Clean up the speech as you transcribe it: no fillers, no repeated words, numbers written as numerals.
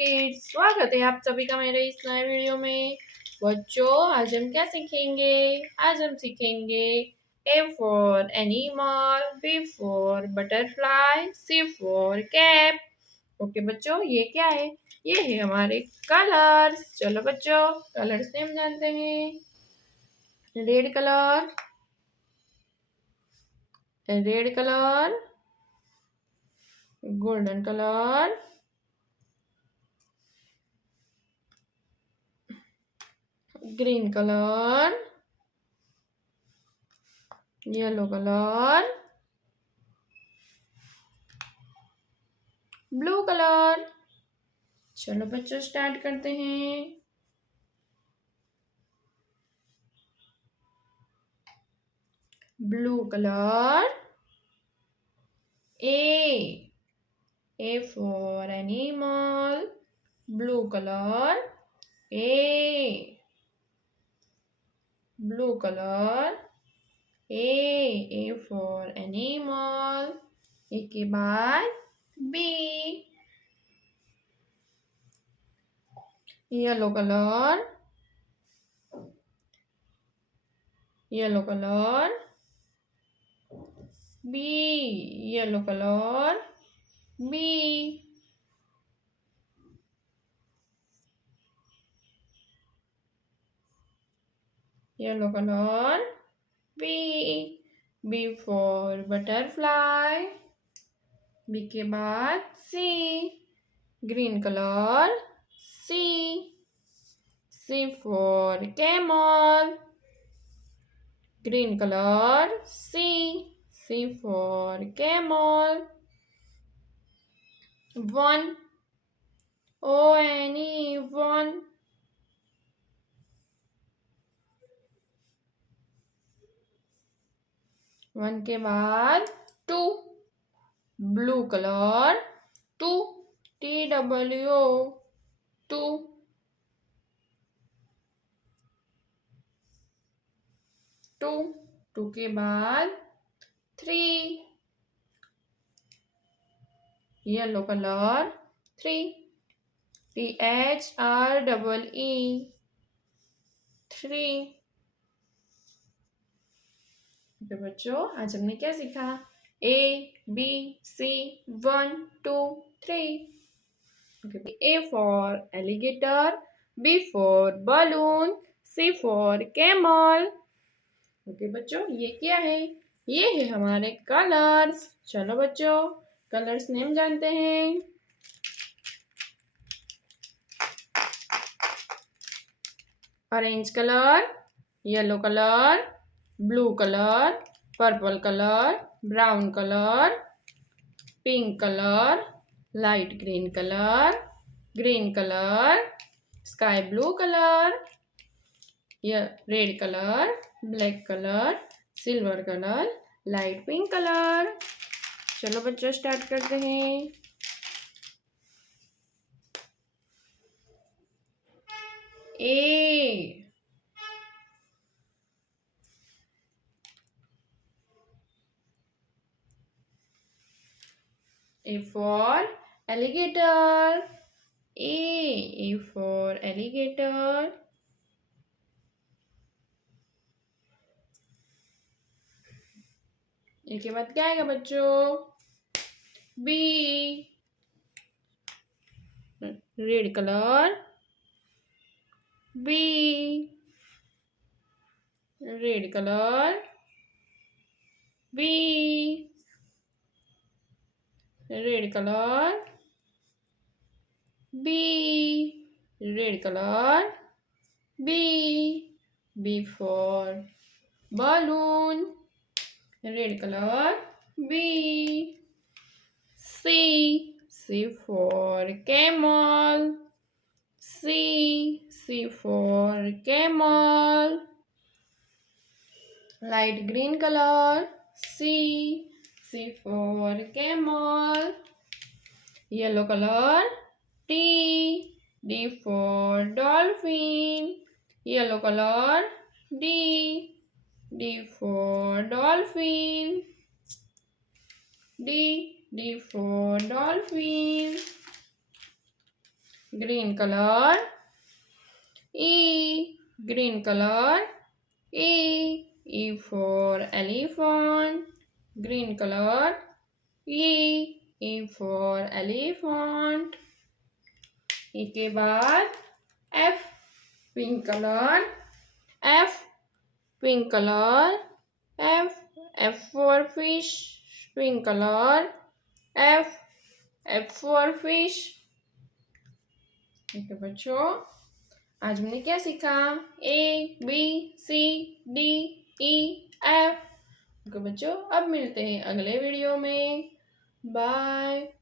Kids, स्वागत है आप सभी का मेरे इस नए वीडियो में। बच्चों, आज हम क्या सीखेंगे? आज हम सीखेंगे A for animal, B for butterfly, C for cap. Okay बच्चों, ये क्या है? ये है हमारे कलर्स। चलो बच्चों, कलर्स नेम जानते हैं। Red colour, red colour, golden colour, green colour, yellow colour, blue colour. चलो बच्चों, स्टार्ट करते हैं। Blue colour, A for animal, blue colour, A, blue colour, A for animal, A के बाद B, yellow colour, yellow colour, B, yellow colour, B, yellow colour, B, B for butterfly, B के बाद C, green colour, C, C for camel, green colour, C for camel, one, ONE, one, one के बाद two, blue colour, two, TWO, two, two, two के बाद three, yellow colour, three, THREE, three. Okay बच्चों, आज हमने क्या सीखा? ABC, 1 2 3। ओके, A for alligator, B for balloon, C for camel. Okay बच्चों, ये क्या है? ये है हमारे कलर्स। चलो बच्चों, कलर्स नेम जानते हैं। Orange colour, yellow colour, blue colour, purple colour, brown colour, pink colour, light green colour, green colour, sky blue colour, red colour, black colour, silver colour, light pink colour. चलो बच्चों, start करते हैं। A for alligator, A for alligator, ए के बाद क्या आएगा बच्चों? B, red colour, B, red colour, B, red colour, B, red colour, B, B for balloon, red colour, B, C for camel, C for camel, light green color, C for camel, yellow color, D for dolphin, yellow color, D for dolphin, D for dolphin, green color. E, green color. E for elephant, green color. E for elephant. E के बाद F, pink color. F, pink color. F for fish, pink color. F for fish. ठीक है बच्चों, आज हमने क्या सीखा? ABCDEF। Okay बच्चों, अब मिलते हैं अगले वीडियो में। बाय।